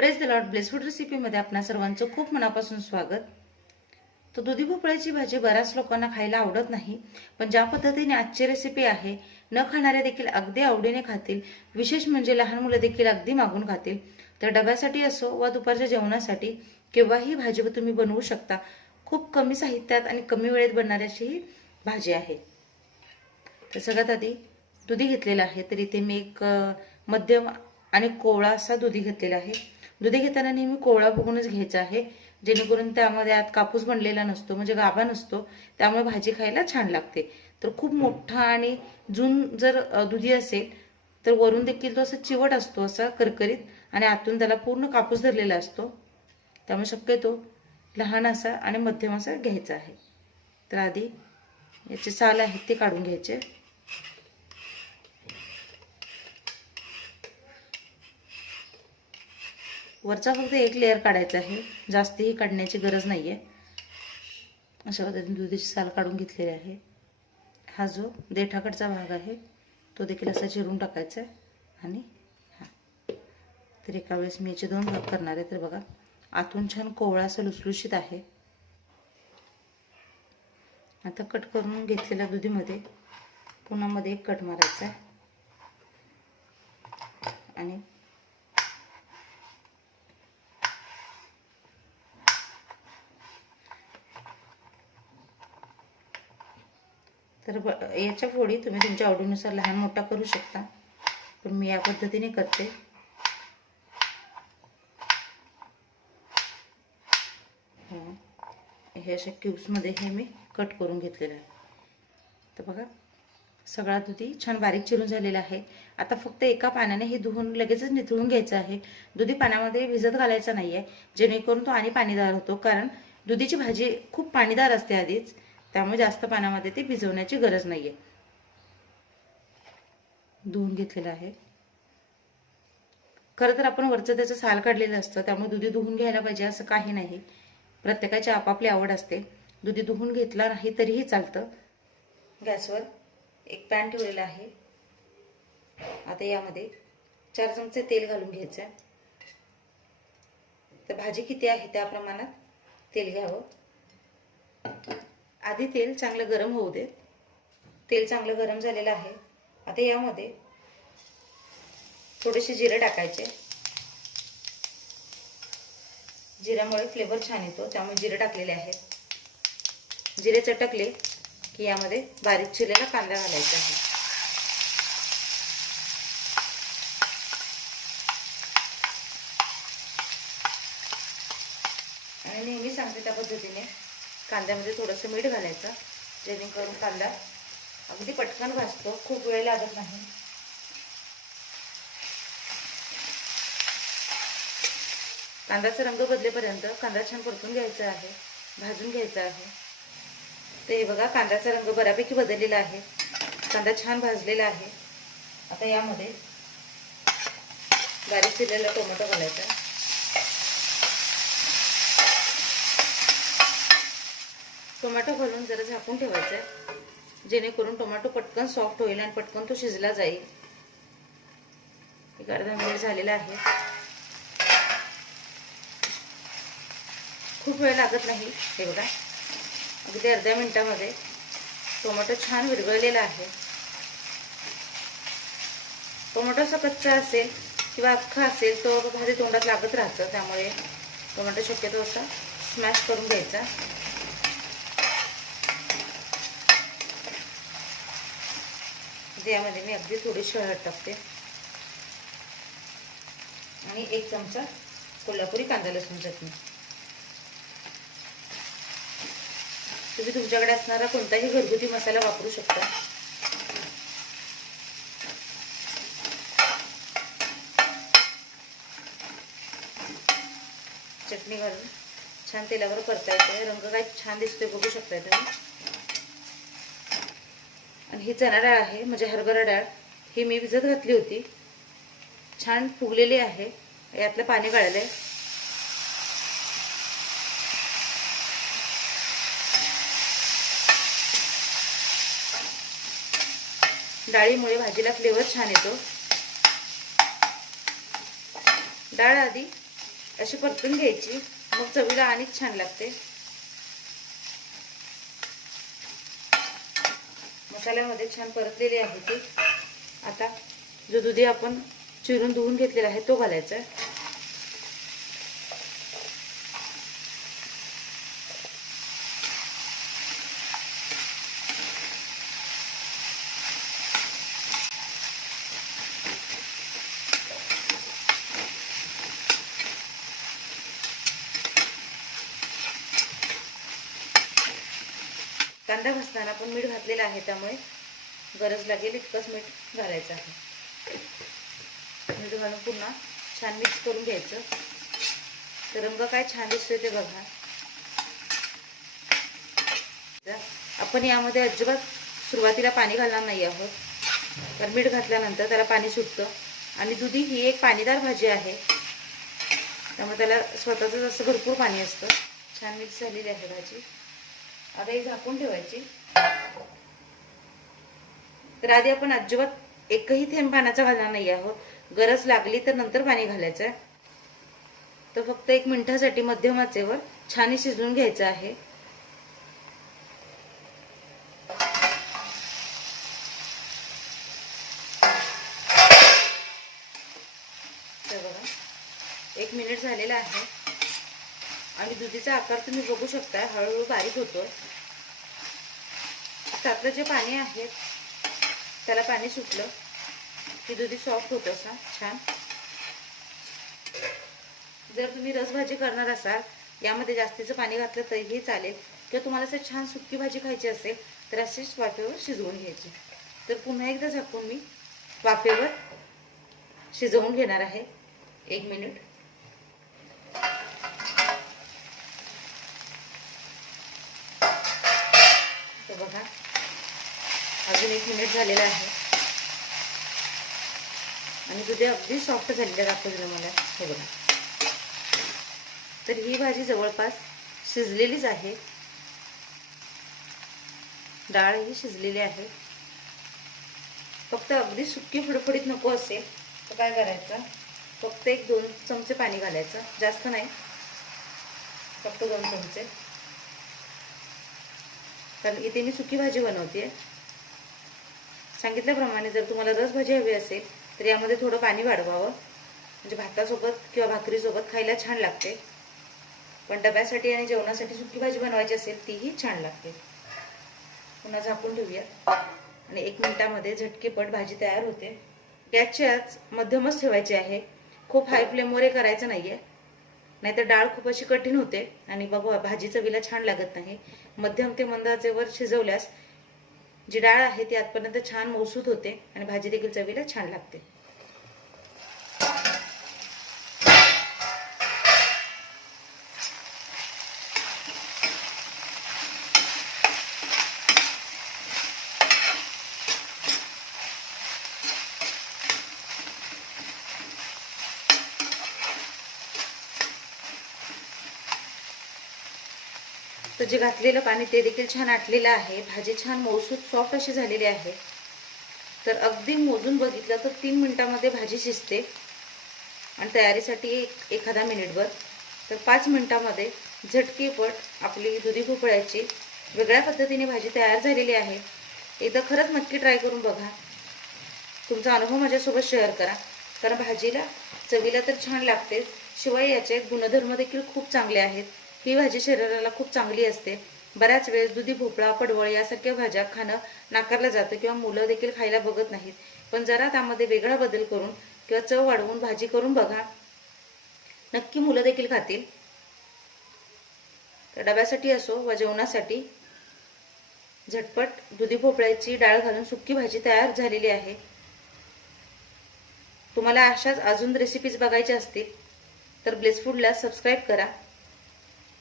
Praise the Lord bless food रेसिपीमध्ये आपणा सर्वांचं खूप मनापासून स्वागत. तर दुधी भोपळ्याची भाजी बऱ्याच लोकांना खायला आवडत नाही पण ज्या पद्धतीने आजची रेसिपी आहे न खाणारे देखील अगदी आवडीने खातील. विशेष म्हणजे लहान मुलं देखील अगदी मागून खातील. तर डब्यासाठी असो वा दुपारच्या जेवणासाठी केव्हाही ही भाजी तुम्ही बनवू शकता. खूप कमी साहित्यात आणि कमी वेळेत बनणारी अशी ही भाजी आहे. तर सगळ्यात आधी दुधी घेतलेला आहे. तर इथे मी एक मध्यम आणि कोवळा असा दुधी घेतलेला आहे. दुधी घेताना नेहमी कोवळा बघूनच घ्यायचा आहे. जेणेकरून त्यामध्ये आत कापूस बनलेला नसतो म्हणजे गाभा नसतो त्यामुळे भाजी खायला छान लागते. तर खूप मोठा आणि जून जर दुधी असेल तर वरून देखील तो असा चिवट असतो असा करकरीत आणि आतून त्याला पूर्ण कापूस धरलेला असतो. त्यामुळे शक्यतो लहान असा आणि मध्यम असा घ्यायचा आहे. तर आधी याचे साल आहेत ते काढून घ्यायचे. वरचा फक्त एक लेअर काढायचा आहे. जास्तही काढण्याची गरज नाही आहे अशा पद्धतीने दुधीची साल काढून घेतलेली आहे. हा जो देठाकडचा भाग आहे तो देखील असा चिरून टाकायचा आहे. आणि हां. तर एका वेळेस मी याचे दोन भाग करणार आहे. तर बघा आतून छान कोवळा असं लुसलुशीत आहे. आता कट करून घेतलेल्या दुधीमध्ये पुन्हा मध्ये एक कट मारायचा आहे. आणि तर ब याच्या फोडी तुम्ही तुमच्या आवडीनुसार लहान मोठा करू शकता. पण मी या पद्धतीने करते. हे. अशा क्यूब्समध्ये हे मी कट करून घेतलेलं आहे. तर बघा सगळा दुधी छान बारीक चिरून झालेला आहे. आता फक्त एका पाण्याने हे धुवून लगेचच निथळून घ्यायचं आहे. दुधी पाण्यामध्ये भिजत घालायचा नाही आहे जेणेकरून तो आणि पाणीदार होतो. कारण दुधीची भाजी खूप पाणीदार असते आधीच. त्यामुळे जास्त पाण्यामध्ये ते भिजवण्याची गरज नाही आहे धुवून घेतलेलं आहे. खरं तर आपण वरचं त्याचं साल काढलेलं असतं त्यामुळे दुधी धुवून घ्यायला पाहिजे असं काही नाही. प्रत्येकाची आपापली आवड असते. दुधी धुवून घेतला नाही तरीही चालतं. गॅसवर एक पॅन ठेवलेला आहे. आता यामध्ये चार चमचे तेल घालून घ्यायचं आहे तर भाजी किती आहे त्या प्रमाणात तेल घ्यावं. आधी तेल चांगलं गरम होऊ दे. तेल चांगलं गरम झालेलं आहे. आता यामध्ये थोडेसे जिरे टाकायचे. जिऱ्यामुळे फ्लेवर छान येतो त्यामुळे जिरे टाकलेले आहेत. जिरे चटकले की यामध्ये बारीक चिरलेला कांदा घालायचा आहे आणि नेहमी सांगते त्या पद्धतीने कांद्यामध्ये थोडंसं मीठ घालायचं जेणेकरून कांदा अगदी पटकन भाजतो खूप वेळ लागत नाही. कांद्याचा रंग बदलेपर्यंत कांदा छान परतून घ्यायचा आहे भाजून घ्यायचा आहे. ते बघा कांद्याचा रंग बऱ्यापैकी बदललेला आहे कांदा छान भाजलेला आहे. आता यामध्ये बारीक चिरलेला टोमॅटो घालायचा. टोमॅटो घालून जरा झाकून ठेवायचं आहे जेणेकरून टोमॅटो पटकन सॉफ्ट होईल आणि पटकन तो शिजला जाईल. एक अर्धा मिनिट झालेला आहे. खूप वेळ लागत नाही. हे बघा. अगदी अर्ध्या मिनिटामध्ये टोमॅटो छान विरघळलेला आहे. टोमॅटो असा कच्चा असेल किंवा अख्खा असेल तो भाजी तोंडात लागत राहतं. त्यामुळे टोमॅटो शक्यतो असा स्मॅश करून घ्यायचा. यामध्ये मी अगदी थोडीशी शहर टाकते. आणि एक चमचा कोल्हापुरी कांदा लसूण चटणी. तुम्ही तुमच्याकडे असणारा कोणताही घरगुती मसाला वापरू शकता. चटणी घालून छान तेलावर परतायचं रंग काय छान दिसतोय बघू शकताय तुम्ही. ही चणा डाळ आहे म्हणजे हरभरा डाळ. ही मी भिजत घातली होती. छान फुगलेली आहे. यातलं पाणी गाळलंय डाळीमुळे भाजीला फ्लेवर छान येतो. डाळ आधी अशी परतून घ्यायची. मग चवीला आणिच छान लागते. मसाल्यामध्ये छान परतलेली आहे ती. आता जो दुधी आपण चिरून धुवून घेतलेला आहे तो घालायचा कांदा भाजताना पण मीठ घातलेलं आहे त्यामुळे गरज लागेल इतकंच मीठ घालायचं आहे. मीठ घालून पुन्हा छान मिक्स करून घ्यायचं. तर रंग काय छान दिसतोय ते बघा. आपण यामध्ये अजिबात सुरुवातीला पाणी घालणार नाही आहोत. कारण मीठ घातल्यानंतर त्याला पाणी सुटतं. आणि दुधी ही एक पाणीदार भाजी आहे. त्यामुळे त्याला स्वतःच असं भरपूर पाणी असतं. छान मिक्स झालेली आहे भाजी. आता ही झाकून ठेवायची. तर आधी आपण अजिबात एकही थेंब पाण्याचा घालणार नाही आहोत. गरज लागली तर नंतर पाणी घालायचं आहे. तर फक्त एक मिनिटासाठी मध्यम आचेवर छान शिजवून घ्यायचं आहे. बघा एक मिनिट झालेला आहे. आणि दुधीचा आकार तुम्ही बघू शकता हळूहळू बारीक होतो त्यातलं जे पाणी आहे त्याला पाणी सुटलं की दुधी सॉफ्ट होतं असा छान. जर तुम्ही रसभाजी करणार असाल यामध्ये जास्तीचं पाणी घातलं तरीही चालेल. किंवा तुम्हाला असं छान सुकी भाजी खायची असेल तर अशीच वाफेवर शिजवून घ्यायची. तर पुन्हा एकदा झाकून मी वाफेवर शिजवून घेणार आहे. एक मिनिट तर बघा अजून एक मिनिट झालेला आहे. आणि दुधे अगदी सॉफ्ट झालेलं दाखवलेलं मला हे बघा. तर ही भाजी जवळपास शिजलेलीच आहे. डाळ ही शिजलेली आहे. फक्त अगदी सुकी फडफडीत नको असेल तर काय करायचं? फक्त एक दोन चमचे पाणी घालायचं. जास्त नाही. फक्त दोन चमचे. कारण इथे मी सुकी भाजी बनवते सांगितल्याप्रमाणे जर तुम्हाला रस भाजी हवी असेल तर यामध्ये थोडं पाणी वाढवावं. म्हणजे भातासोबत किंवा भाकरीसोबत खायला छान लागते. पण डब्यासाठी आणि जेवणासाठी सुकी भाजी बनवायची असेल तीही छान लागते. पुन्हा झाकून ठेवूया आणि एक मिनिटामध्ये झटकेपट भाजी तयार होते. गॅसची आज मध्यमच ठेवायची आहे. खूप हाय फ्लेमवर करायचं नाहीये. नाहीतर डाळ खूप अशी कठीण होते. आणि बघू भाजी चवीला छान लागत नाही. मध्यम ते मंद आचेवर शिजवल्यास जी डाळ आहे ती आतपर्यंत छान मौसूद होते आणि भाजी देखील चवीला छान लागते. तर जे घातलेलं पाणी ते देखील छान आटलेलं आहे. भाजी छान मौसूद सॉफ्ट अशी झालेली आहे. तर अगदी मोजून बघितलं तर तीन मिनटामध्ये भाजी शिजते. आणि तयारीसाठी एक एखादा मिनिटभर. तर पाच मिनटामध्ये झटकेपट आपली दुधी भोपळ्याची वेगळ्या पद्धतीने भाजी तयार झालेली आहे. एकदा खरंच नक्की ट्राय करून बघा. तुमचा अनुभव माझ्यासोबत शेअर करा. कारण भाजीला चवीला तर छान लागते शिवाय याचे गुणधर्म देखील खूप चांगले आहेत. ही भाजी शरीराला खूप चांगली असते. बऱ्याच वेळेस दुधी भोपळा पडवळ यासारख्या भाज्या खाणं नाकारलं जातं किंवा मुलं देखील खायला बघत नाहीत. पण जरा त्यामध्ये वेगळा बदल करून किंवा चव वाढवून भाजी करून बघा. नक्की मुलं देखील खातील. तर डब्यासाठी असो व जेवणासाठी झटपट दुधी भोपळ्याची डाळ घालून सुक्की भाजी तयार झालेली आहे. तुम्हाला अशाच अजून रेसिपीज बघायच्या असतील तर ब्लेसफूडला सबस्क्राईब करा.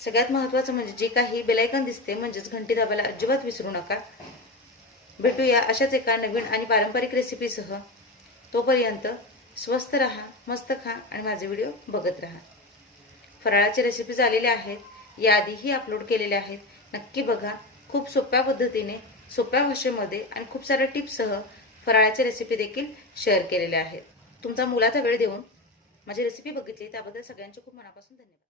सगळ्यात महत्त्वाचं म्हणजे जे काही बेलायकन दिसते म्हणजेच घंटी दाबायला अजिबात विसरू नका. भेटूया अशाच एका नवीन आणि पारंपरिक रेसिपीसह. तोपर्यंत स्वस्त राहा मस्त खा आणि माझे व्हिडिओ बघत राहा. फराळाचे रेसिपीज आलेल्या आहेत याआधीही अपलोड केलेल्या आहेत. नक्की बघा खूप सोप्या पद्धतीने सोप्या भाषेमध्ये आणि खूप साऱ्या टिप्ससह फराळाच्या रेसिपी देखील शेअर केलेल्या आहेत. तुमचा मुलाचा वेळ देऊन माझी रेसिपी बघितली त्याबद्दल सगळ्यांचे खूप मनापासून धन्यवाद.